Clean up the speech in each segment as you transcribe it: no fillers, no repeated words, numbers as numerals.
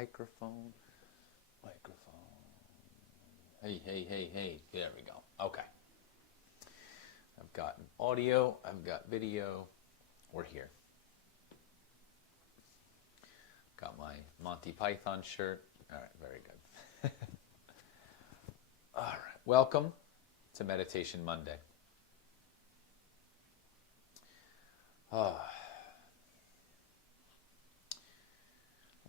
Microphone. Hey. There we go. Okay. I've got audio. I've got video. We're here. Got my Monty Python shirt. All right, very good. All right. Welcome to Meditation Monday.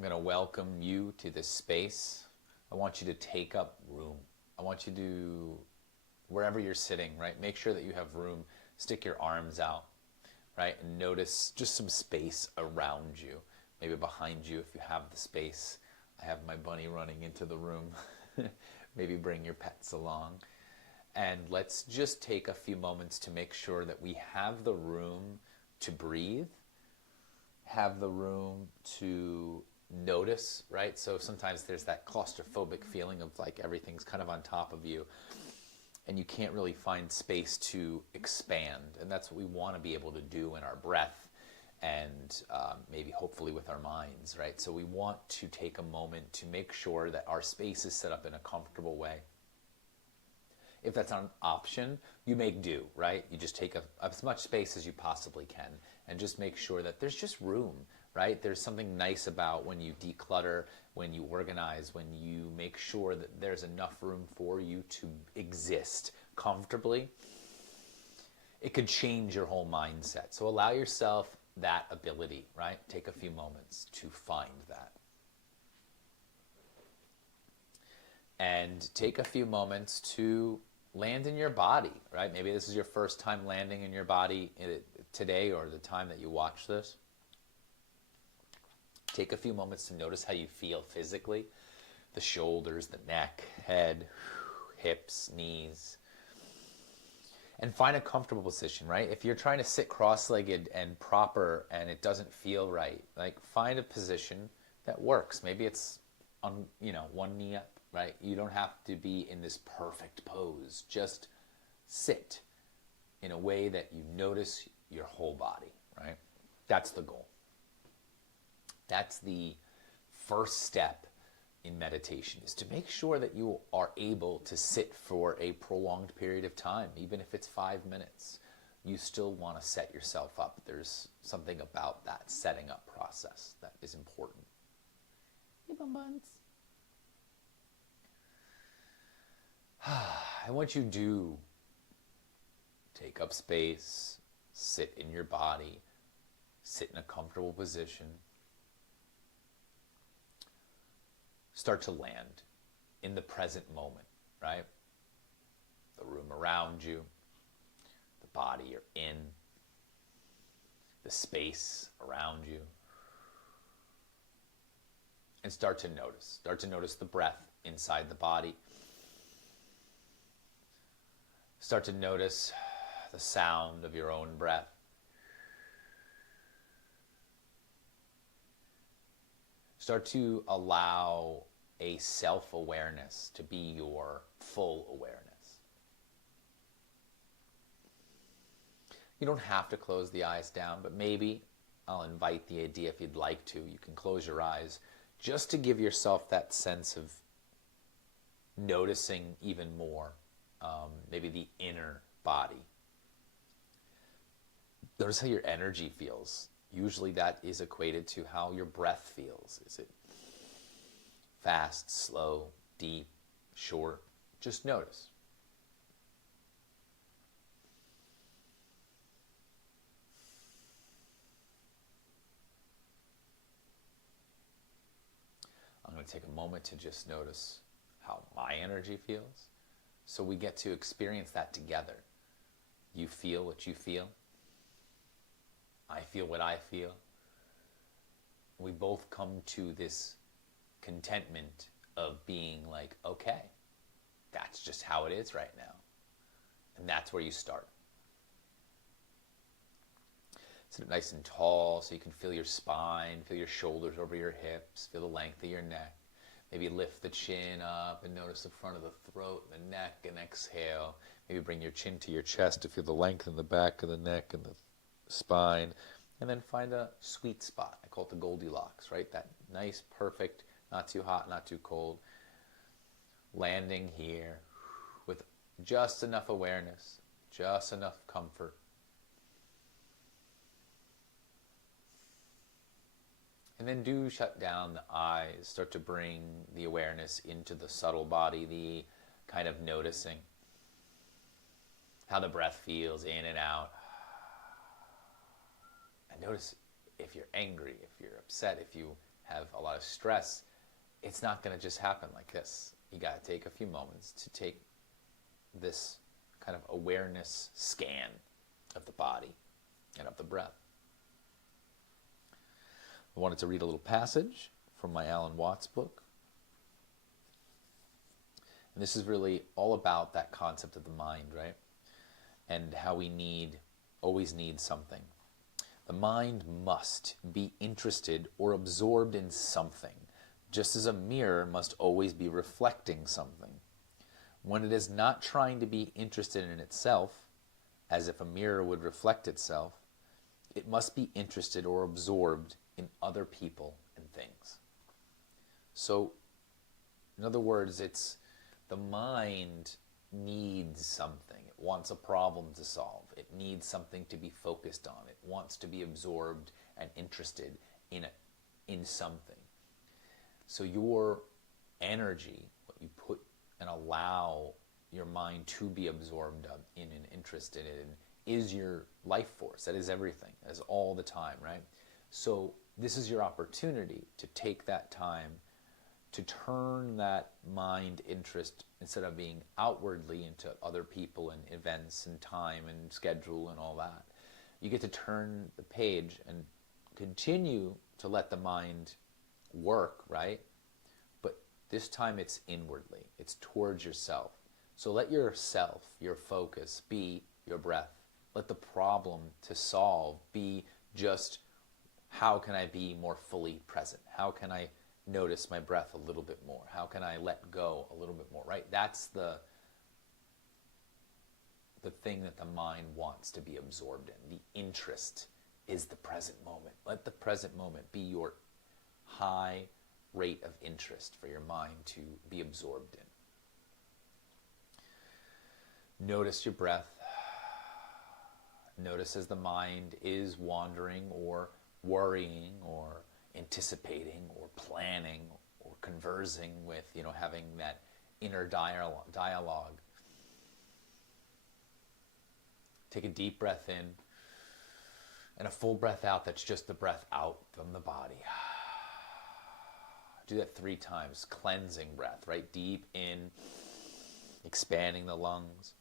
I'm going to welcome you to this space. I want you to take up room. I want you to, wherever you're sitting, right, make sure that you have room. Stick your arms out, right, and notice just some space around you. Maybe behind you if you have the space. I have my bunny running into the room. Maybe bring your pets along. And let's just take a few moments to make sure that we have the room to breathe, have the room to notice, right? So sometimes there's that claustrophobic feeling of like everything's kind of on top of you and you can't really find space to expand. And that's what we want to be able to do in our breath and maybe hopefully with our minds, right? So we want to take a moment to make sure that our space is set up in a comfortable way. If that's not an option, you make do, right? You just take as much space as you possibly can and just make sure that there's just room, right? There's something nice about when you declutter, when you organize, when you make sure that there's enough room for you to exist comfortably. It could change your whole mindset. So allow yourself that ability, right? Take a few moments to find that. And take a few moments to land in your body, right? Maybe this is your first time landing in your body today or the time that you watch this. Take a few moments to notice how you feel physically. The shoulders, the neck, head, hips, knees. And find a comfortable position, right? If you're trying to sit cross-legged and proper and it doesn't feel right, like find a position that works. Maybe it's on, one knee up, right? You don't have to be in this perfect pose. Just sit in a way that you notice your whole body, right? That's the goal. That's the first step in meditation, is to make sure that you are able to sit for a prolonged period of time. Even if it's 5 minutes, you still want to set yourself up. There's something about that setting up process that is important. Hey, bum buns. And once you do take up space, sit in your body, sit in a comfortable position, start to land in the present moment, right? The room around you, the body you're in, the space around you. And start to notice. Start to notice the breath inside the body. Start to notice the sound of your own breath. Start to allow a self-awareness to be your full awareness. You don't have to close the eyes down, but maybe I'll invite the idea, if you'd like to, you can close your eyes just to give yourself that sense of noticing even more, maybe the inner body. Notice how your energy feels. Usually that is equated to how your breath feels. Is it fast, slow, deep, short? Just notice. I'm going to take a moment to just notice how my energy feels. So we get to experience that together. You feel what you feel. I feel what I feel. We both come to this contentment of being like, okay, that's just how it is right now. And that's where you start. Sit nice and tall so you can feel your spine, feel your shoulders over your hips, feel the length of your neck. Maybe lift the chin up and notice the front of the throat and the neck, and exhale. Maybe bring your chin to your chest to feel the length in the back of the neck and the spine. And then find a sweet spot. I call it the Goldilocks, right? That nice, perfect Not too hot, not too cold. Landing here with just enough awareness, just enough comfort. And then do shut down the eyes. Start to bring the awareness into the subtle body, the kind of noticing how the breath feels in and out. And notice if you're angry, if you're upset, if you have a lot of stress, it's not going to just happen like this. You got to take a few moments to take this kind of awareness scan of the body and of the breath. I wanted to read a little passage from my Alan Watts book. And this is really all about that concept of the mind, right? And how we always need something. The mind must be interested or absorbed in something, just as a mirror must always be reflecting something. When it is not trying to be interested in itself, as if a mirror would reflect itself, it must be interested or absorbed in other people and things. So, in other words, it's the mind needs something. It wants a problem to solve. It needs something to be focused on. It wants to be absorbed and interested in something. So your energy, what you put and allow your mind to be absorbed in and interested in, is your life force. That is everything. That is all the time, right? So this is your opportunity to take that time to turn that mind interest, instead of being outwardly into other people and events and time and schedule and all that. You get to turn the page and continue to let the mind work, right? But this time it's inwardly. It's towards yourself. So let yourself, your focus, be your breath. Let the problem to solve be just, how can I be more fully present? How can I notice my breath a little bit more? How can I let go a little bit more, right? That's the thing that the mind wants to be absorbed in. The interest is the present moment. Let the present moment be your high rate of interest for your mind to be absorbed in. Notice your breath. Notice as the mind is wandering or worrying or anticipating or planning or conversing with, having that inner dialogue. Take a deep breath in and a full breath out. That's just the breath out from the body. Do that 3 times. Cleansing breath, right? Deep in, expanding the lungs.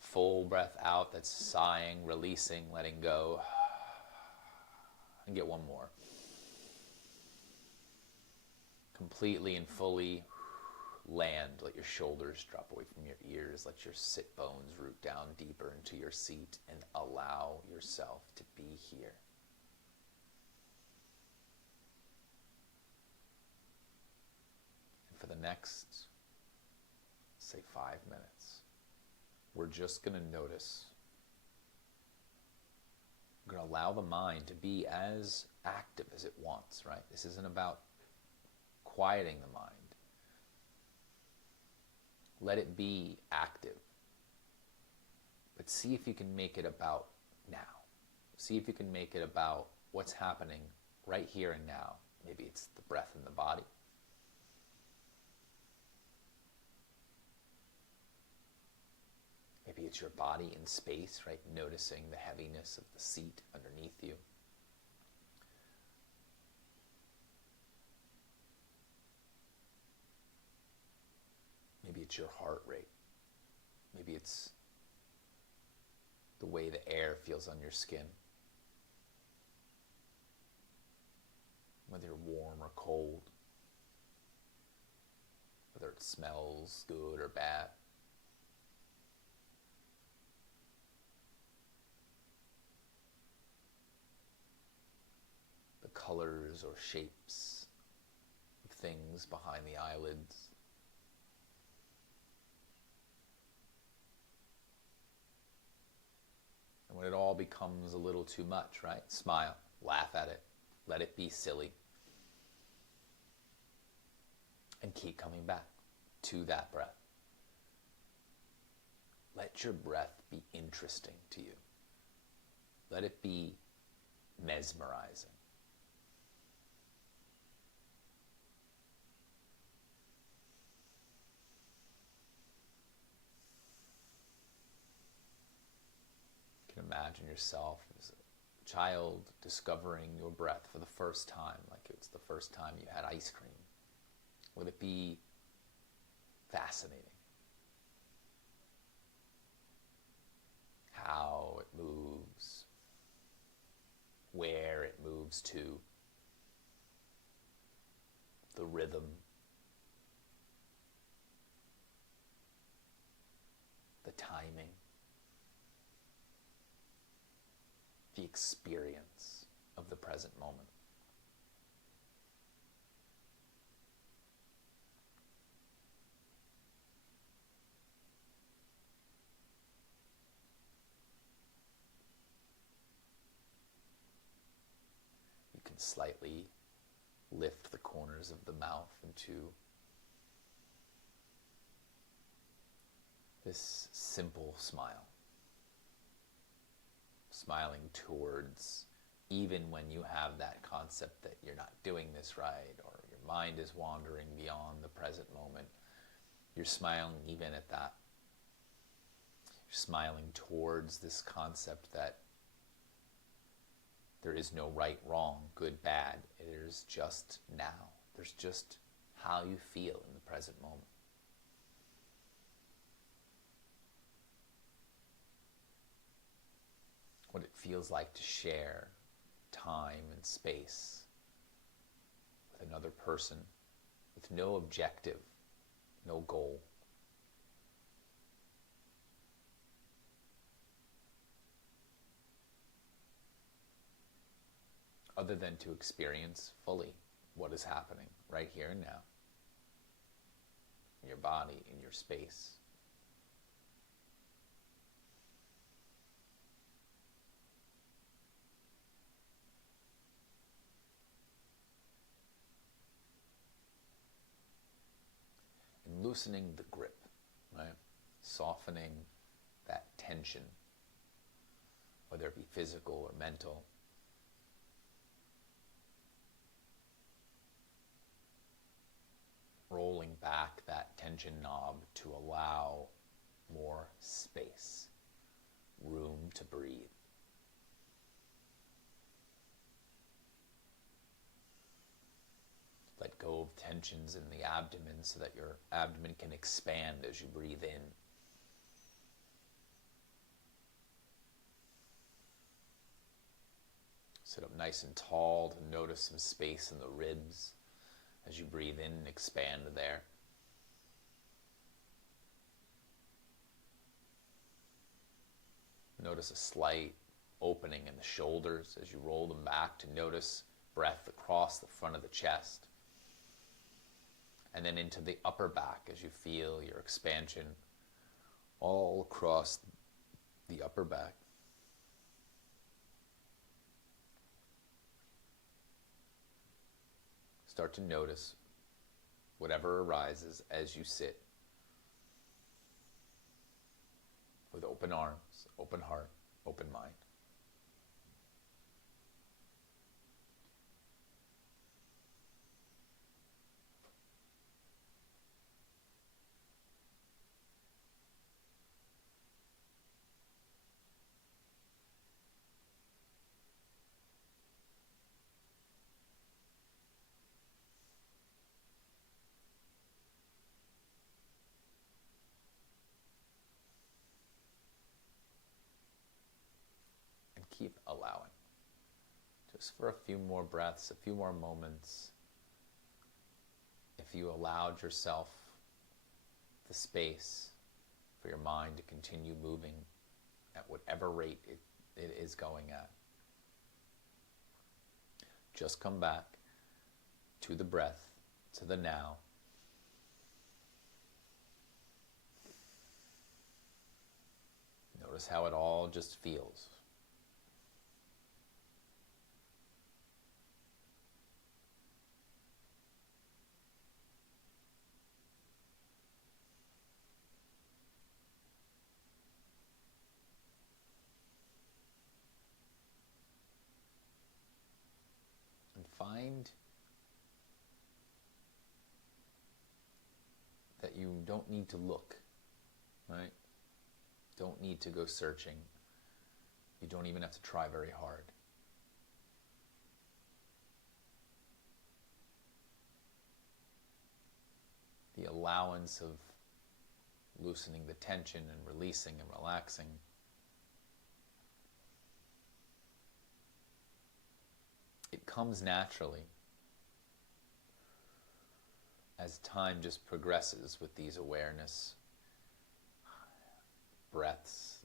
Full breath out. That's sighing, releasing, letting go. And get one more. Completely and fully land. Let your shoulders drop away from your ears. Let your sit bones root down deeper into your seat and allow yourself to be here. And for the next, say 5 minutes, we're just going to notice. We're going to allow the mind to be as active as it wants, right? This isn't about quieting the mind. Let it be active. But see if you can make it about now. See if you can make it about what's happening right here and now. Maybe it's the breath in the body. Maybe it's your body in space, right? Noticing the heaviness of the seat underneath you. Maybe it's your heart rate. Maybe it's the way the air feels on your skin. Whether you're warm or cold. Whether it smells good or bad. The colors or shapes of things behind the eyelids. And when it all becomes a little too much, right? Smile, laugh at it, let it be silly. And keep coming back to that breath. Let your breath be interesting to you. Let it be mesmerizing. You can imagine yourself as a child discovering your breath for the first time, like it was the first time you had ice cream. Would it be fascinating? How it moves, where it moves to, the rhythm, the timing, the experience of the present moment. You can slightly lift the corners of the mouth into this simple smile. Smiling towards, even when you have that concept that you're not doing this right, or your mind is wandering beyond the present moment, you're smiling even at that. You're smiling towards this concept that there is no right, wrong, good, bad. There's just now. There's just how you feel in the present moment. What it feels like to share time and space with another person with no objective, no goal. Other than to experience fully what is happening right here and now, in your body, in your space. And loosening the grip, right? Softening that tension, whether it be physical or mental. Rolling back that tension knob to allow more space, room to breathe. Let go of tensions in the abdomen so that your abdomen can expand as you breathe in. Sit up nice and tall to notice some space in the ribs as you breathe in and expand there. Notice a slight opening in the shoulders as you roll them back to notice breath across the front of the chest. And then into the upper back as you feel your expansion all across the upper back. Start to notice whatever arises as you sit with open arms, open heart, open mind. Keep allowing. Just for a few more breaths, a few more moments. If you allowed yourself the space for your mind to continue moving at whatever rate it is going at, just come back to the breath, to the now. Notice how it all just feels. don't need to look, right? Don't need to go searching. You don't even have to try very hard. The allowance of loosening the tension and releasing and relaxing. It comes naturally as time just progresses with these awareness breaths,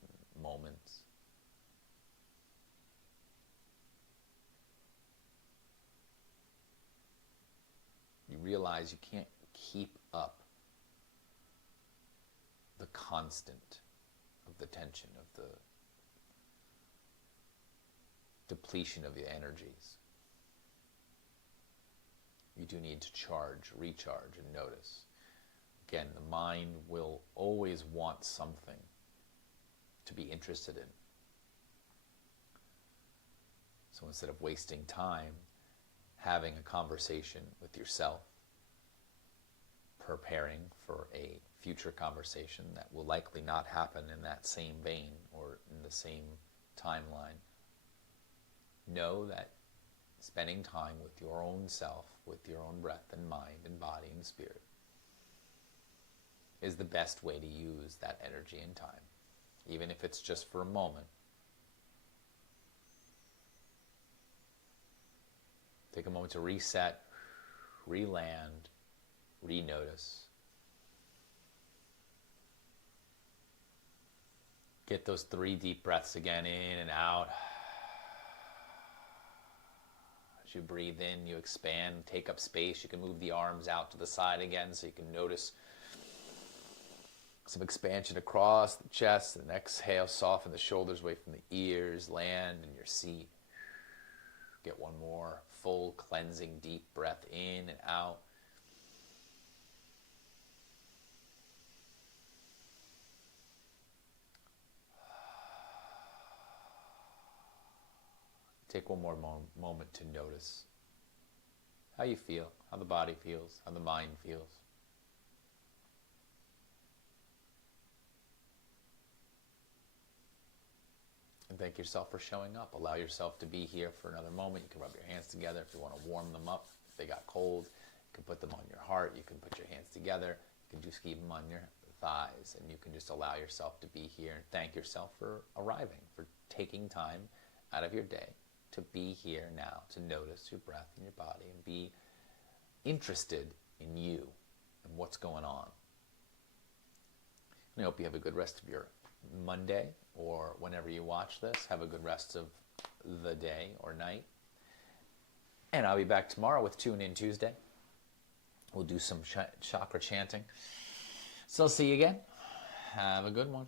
moments. You realize you can't keep up the constant of the tension, of the depletion of the energies. You do need to charge, recharge, and notice. Again, the mind will always want something to be interested in. So instead of wasting time having a conversation with yourself, preparing for a future conversation that will likely not happen in that same vein or in the same timeline, know that spending time with your own self, with your own breath and mind and body and spirit, is the best way to use that energy and time, even if it's just for a moment. Take a moment to reset, re-land, re-notice. Get those 3 deep breaths again, in and out. As you breathe in, you expand, take up space. You can move the arms out to the side again so you can notice some expansion across the chest. And exhale, soften the shoulders away from the ears, land in your seat. Get one more full cleansing deep breath in and out. Take one more moment to notice how you feel, how the body feels, how the mind feels. And thank yourself for showing up. Allow yourself to be here for another moment. You can rub your hands together if you want to warm them up. If they got cold, you can put them on your heart. You can put your hands together. You can just keep them on your thighs. And you can just allow yourself to be here and thank yourself for arriving, for taking time out of your day to be here now, to notice your breath and your body and be interested in you and what's going on. And I hope you have a good rest of your Monday, or whenever you watch this, have a good rest of the day or night. And I'll be back tomorrow with Tune In Tuesday. We'll do some chakra chanting. So I'll see you again. Have a good one.